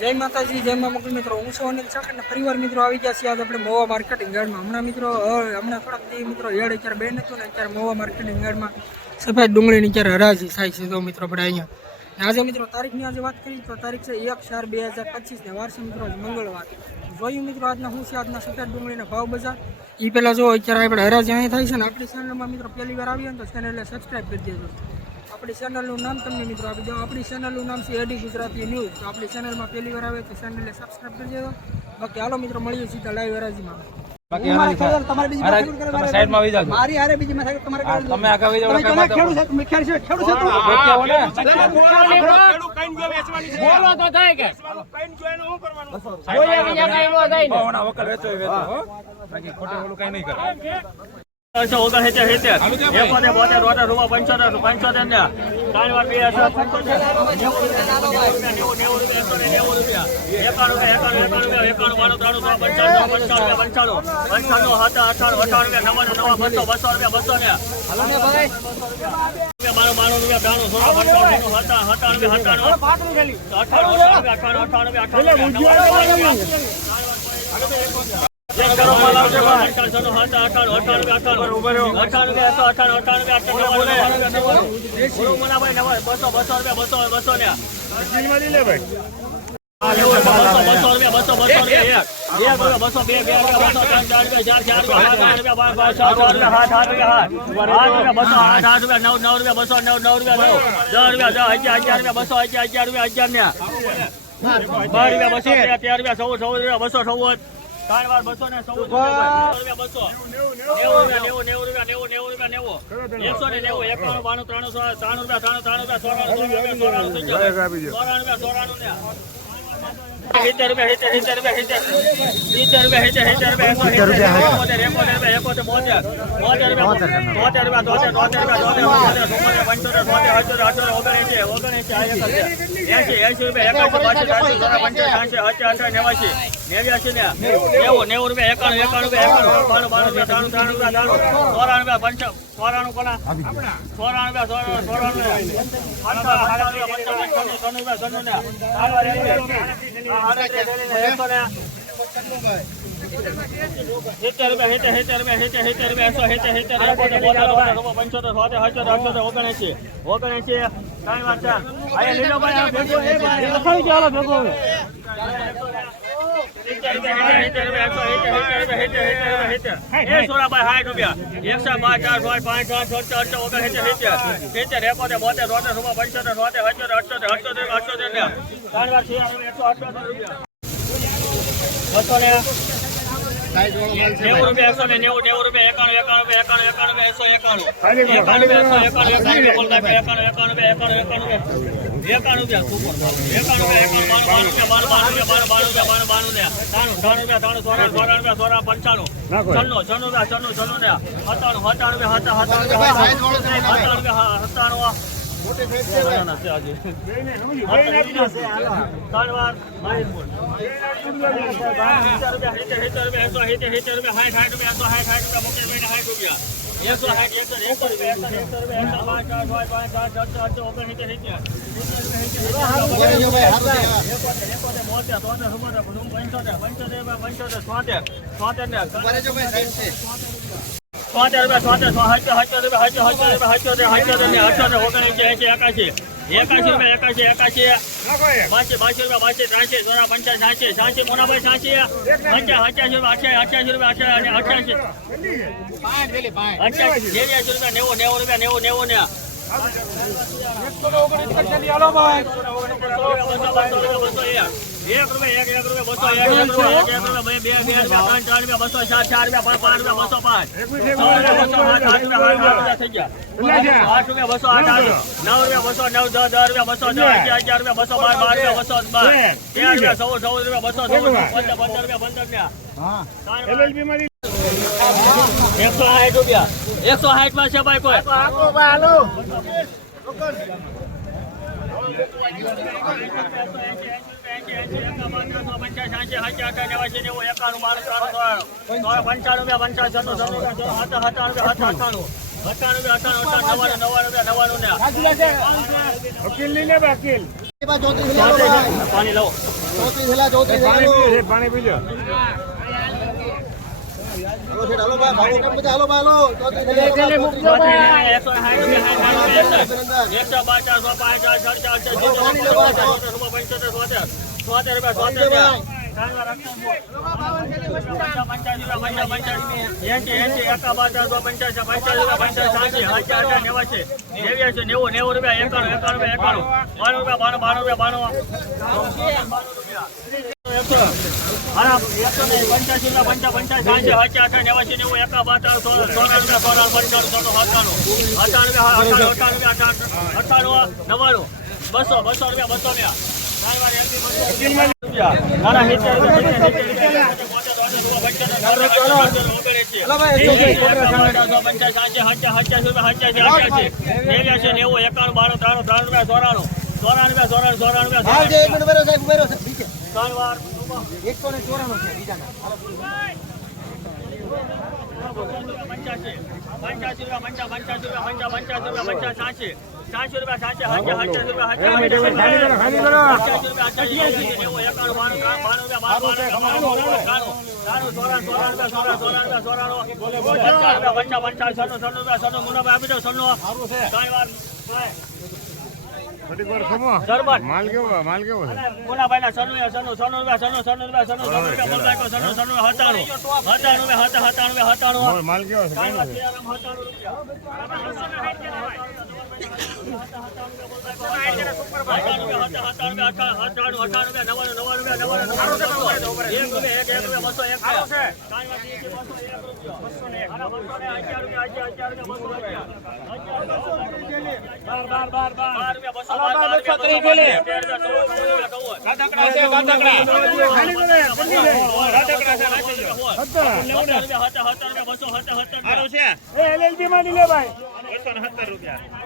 જય માતાજી, જય મા મોગલ મિત્રો. હું છું અનિલ ચાકર ને પરિવાર મિત્રો આવી ગયા છે. આજે આપણે મહુવા માર્કેટિંગ યાર્ડમાં હમણાં થોડાક દી મિત્રો યાર્ડ અત્યારે બેન હતું ને અત્યારે મહુવા માર્કેટિંગ યાર્ડમાં સફેદ ડુંગળીની અત્યારે હરાજી થાય છે. તો મિત્રો આપણે અહીંયા આજે મિત્રો તારીખની આજે વાત કરીએ તો તારીખ છે 1/4/2025 ને વાર છે મિત્રો આજે મંગળવાર. જોયું મિત્રો આજના શું છે આજના સફેદ ડુંગળીના ભાવ બજાર એ પહેલાં જો અત્યારે આપણે હરાજી અહીં થાય છે ને આપણી ચેનલમાં મિત્રો પહેલી વાર આવીએ ને તો ચેનલને સબસ્ક્રાઈબ કરી દેજો. આપણી ચેનલનું નામ તમને મિત્રો આપી દો. આપણી ચેનલનું નામ છે એડી ગુજરાતી ન્યૂઝ. તો આપણી ચેનલમાં પહેલી વાર આવે તો ચેનલને સબસ્ક્રાઈબ કરી દેજો. બાકી હાલો મિત્રો મળીએ સીધા લાઈવ હરાજીમાં. પાણી લાવો પાણી પી લો. માલ કેવો છે? કોલાભાઈ સનુ હતાણું માલ કેવો છે? LLB માં લે ભાઈ 270 રૂપિયા.